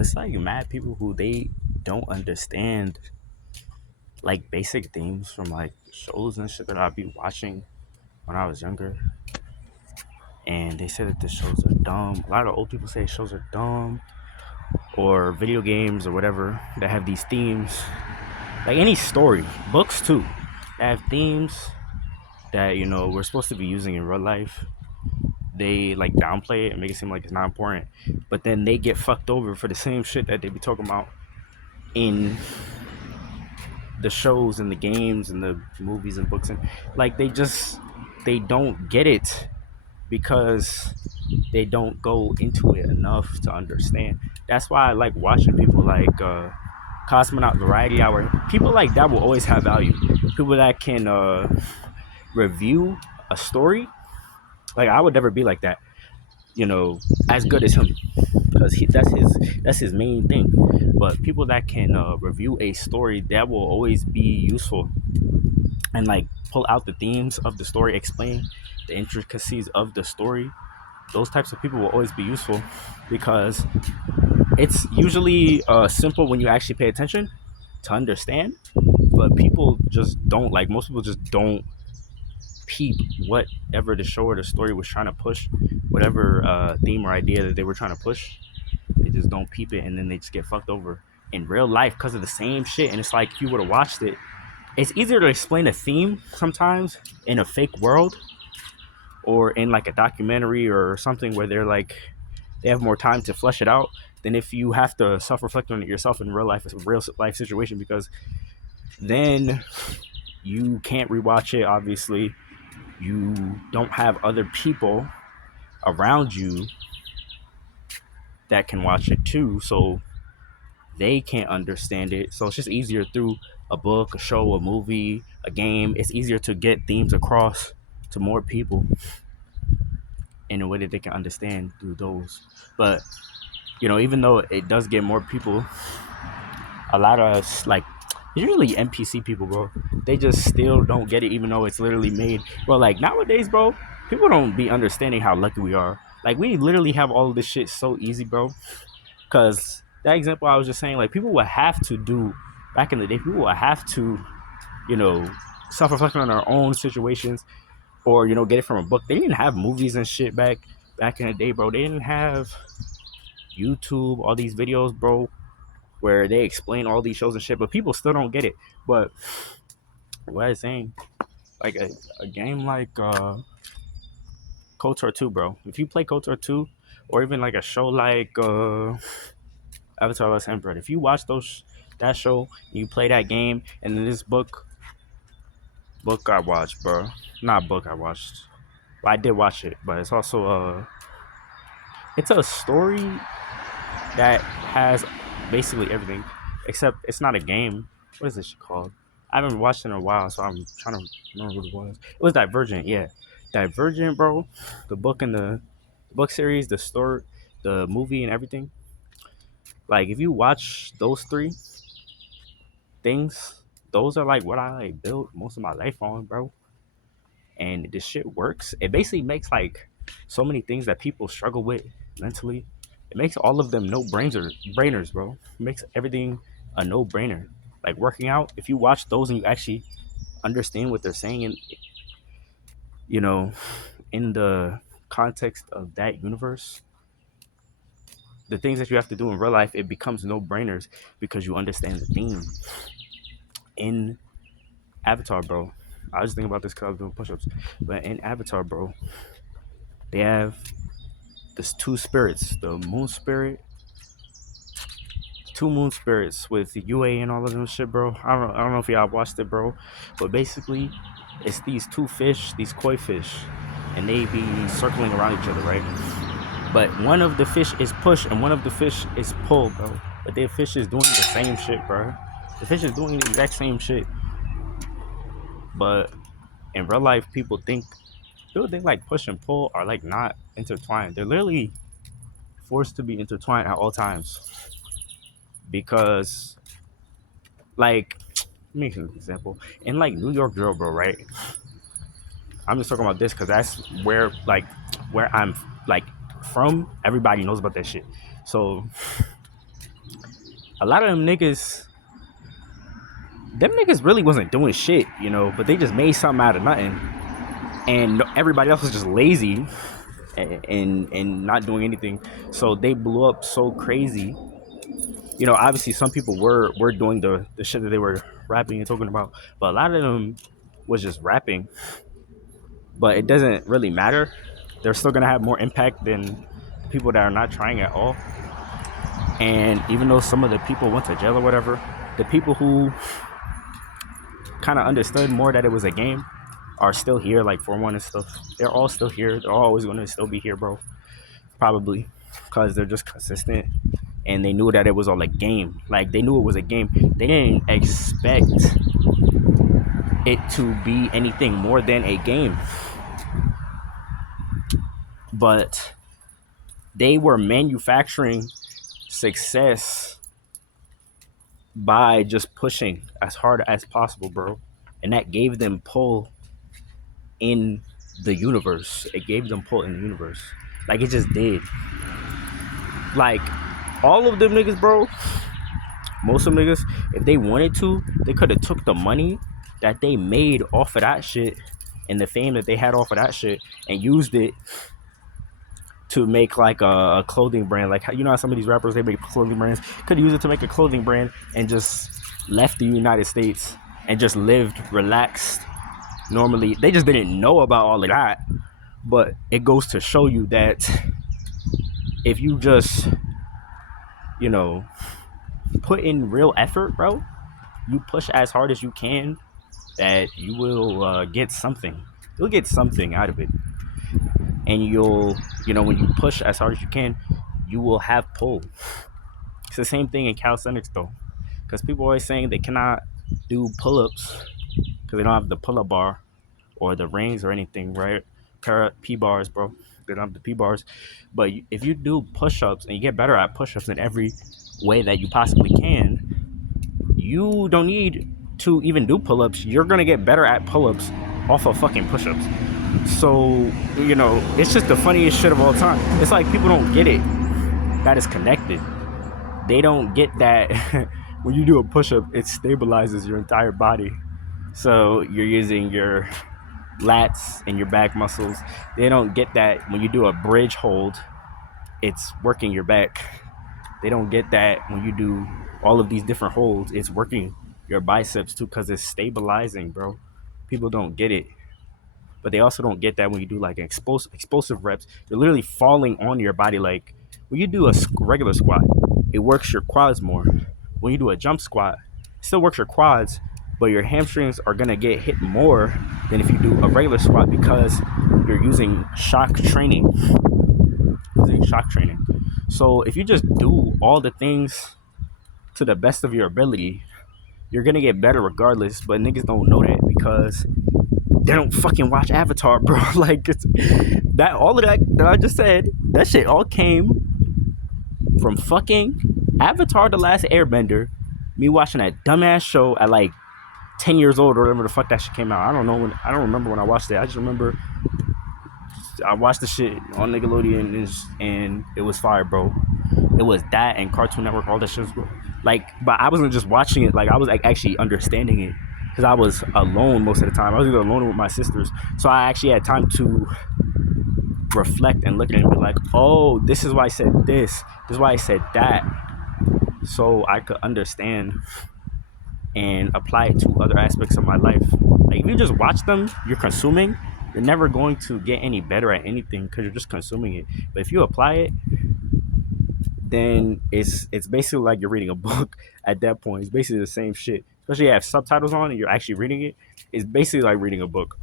it's like mad people who they don't understand like basic themes from like shows and shit that I'd be watching when I was younger. And they say that the shows are dumb. A lot of old people say shows are dumb, or video games or whatever that have these themes. Like any story, books too, that have themes that we're supposed to be using in real life. They like downplay it and make it seem like it's not important, but then they get fucked over for the same shit that they be talking about in the shows and the games and the movies and books, and like they don't get it because they don't go into it enough to understand. That's why I like watching people like Cosmonaut Variety Hour. People like that will always have value. People that can review a story. Like I would never be like that, as good as him, because that's his main thing. But people that can review a story, that will always be useful, and like pull out the themes of the story, explain the intricacies of the story. Those types of people will always be useful because it's usually simple when you actually pay attention to understand. But people just don't, like most people just don't peep whatever the show or the story was trying to push, whatever theme or idea that they were trying to push. They just don't peep it, and then they just get fucked over in real life because of the same shit. And it's like, if you would have watched it, it's easier to explain a theme sometimes in a fake world or in like a documentary or something where they have more time to flesh it out than if you have to self-reflect on it yourself in real life. It's a real life situation, because then you can't rewatch it. Obviously, you don't have other people around you that can watch it too, so they can't understand it. So it's just easier through a book, a show, a movie, a game. It's easier to get themes across to more people in a way that they can understand through those. But even though it does get more people, a lot of us, like usually NPC people, bro, they just still don't get it, even though it's literally made. Well, like nowadays, bro, people don't be understanding how lucky we are. Like we literally have all of this shit so easy, bro. Because that example I was just saying, like people would have to do back in the day. People would have to, you know, self-reflect on their own situations, or get it from a book. They didn't have movies and shit back in the day, bro. They didn't have YouTube, all these videos, bro, where they explain all these shows and shit, but people still don't get it. But what I was saying, like a game like KOTOR 2, bro. If you play KOTOR 2, or even like a show like Avatar: Last Airbender, if you watch that show, you play that game, and then this book I watched, bro. Not book I watched. Well, I did watch it, but it's also it's a story that has basically everything, except it's not a game. What is this shit called? I haven't watched it in a while, so I'm trying to remember what it was. It was Divergent, yeah. Divergent, bro. The book and the book series, the story, the movie, and everything. Like, if you watch those three things, those are like what I like built most of my life on, bro. And this shit works. It basically makes like so many things that people struggle with mentally. It makes all of them brainers, bro. It makes everything a no brainer. Like working out, if you watch those and you actually understand what they're saying, and you know, in the context of that universe, the things that you have to do in real life, it becomes no brainers because you understand the theme. In Avatar, bro, I was thinking about this because I was doing push-ups, but in Avatar, bro, they have there's two spirits, the moon spirit, two moon spirits with the UA and all of them shit, bro. I don't know if y'all watched it, bro, but basically, it's these two fish, these koi fish, and they be circling around each other, right? But one of the fish is push and one of the fish is pull, bro. But the fish is doing the same shit, bro. The fish is doing the exact same shit. But in real life, people think like push and pull are like not intertwined. They're literally forced to be intertwined at all times. Because like, let me give you an example. In like New York Drill, bro, right? I'm just talking about this because that's where I'm like from. Everybody knows about that shit. So a lot of them niggas really wasn't doing shit, but they just made something out of nothing, and everybody else was just lazy and not doing anything. So they blew up so crazy. Obviously some people were doing the shit that they were rapping and talking about, but a lot of them was just rapping. But it doesn't really matter. They're still gonna have more impact than people that are not trying at all. And even though some of the people went to jail or whatever, the people who kind of understood more that it was a game are still here, like 4-1 and stuff. They're all still here. They're always going to still be here, bro. Probably because they're just consistent and they knew that it was all a game. Like, they knew it was a game. They didn't expect it to be anything more than a game. But they were manufacturing success by just pushing as hard as possible, bro. And that gave them pull in the universe. It gave them pull in the universe. Like, it just did. Like, all of them niggas, bro, most of them niggas, if they wanted to, they could have took the money that they made off of that shit and the fame that they had off of that shit and used it to make like a clothing brand. Like, how some of these rappers, they make clothing brands, could use it to make a clothing brand and just left the United States and just lived relaxed normally. They just didn't know about all of that. But it goes to show you that if you just put in real effort, bro, you push as hard as you can, that you will get something. You'll get something out of it. And you'll, when you push as hard as you can, you will have pull. It's the same thing in calisthenics, though. Because people always saying they cannot do pull-ups because they don't have the pull-up bar or the rings or anything, right? P-bars, bro. They don't have the P-bars. But if you do push-ups and you get better at push-ups in every way that you possibly can, you don't need to even do pull-ups. You're going to get better at pull-ups off of fucking push-ups. So, it's just the funniest shit of all time. It's like people don't get it. That is connected. They don't get that when you do a push-up, it stabilizes your entire body. So you're using your lats and your back muscles. They don't get that when you do a bridge hold, it's working your back. They don't get that when you do all of these different holds, it's working your biceps too, because it's stabilizing, bro. People don't get it. But they also don't get that when you do like explosive reps, you're literally falling on your body. Like, when you do a regular squat, it works your quads more. When you do a jump squat, it still works your quads, but your hamstrings are gonna get hit more than if you do a regular squat, because you're using shock training. So if you just do all the things to the best of your ability, you're gonna get better regardless. But niggas don't know that because they don't fucking watch Avatar, bro. Like, it's that all of that I just said, that shit all came from fucking Avatar: The Last Airbender. Me watching that dumbass show at like 10 years old or whatever the fuck that shit came out. I don't remember when I watched it. I just remember I watched the shit on Nickelodeon and it was fire, bro. It was that and Cartoon Network, all that shit, bro. Like, but I wasn't just watching it. Like, I was like actually understanding it because I was alone most of the time. I was either alone with my sisters, so I actually had time to reflect and look at it and be like, oh, this is why I said this. This is why I said that. So I could understand and apply it to other aspects of my life. Like, if you just watch them, you're consuming, you're never going to get any better at anything because you're just consuming it. But if you apply it, then it's basically like you're reading a book at that point. It's basically the same shit. Especially if you have subtitles on and you're actually reading it. It's basically like reading a book.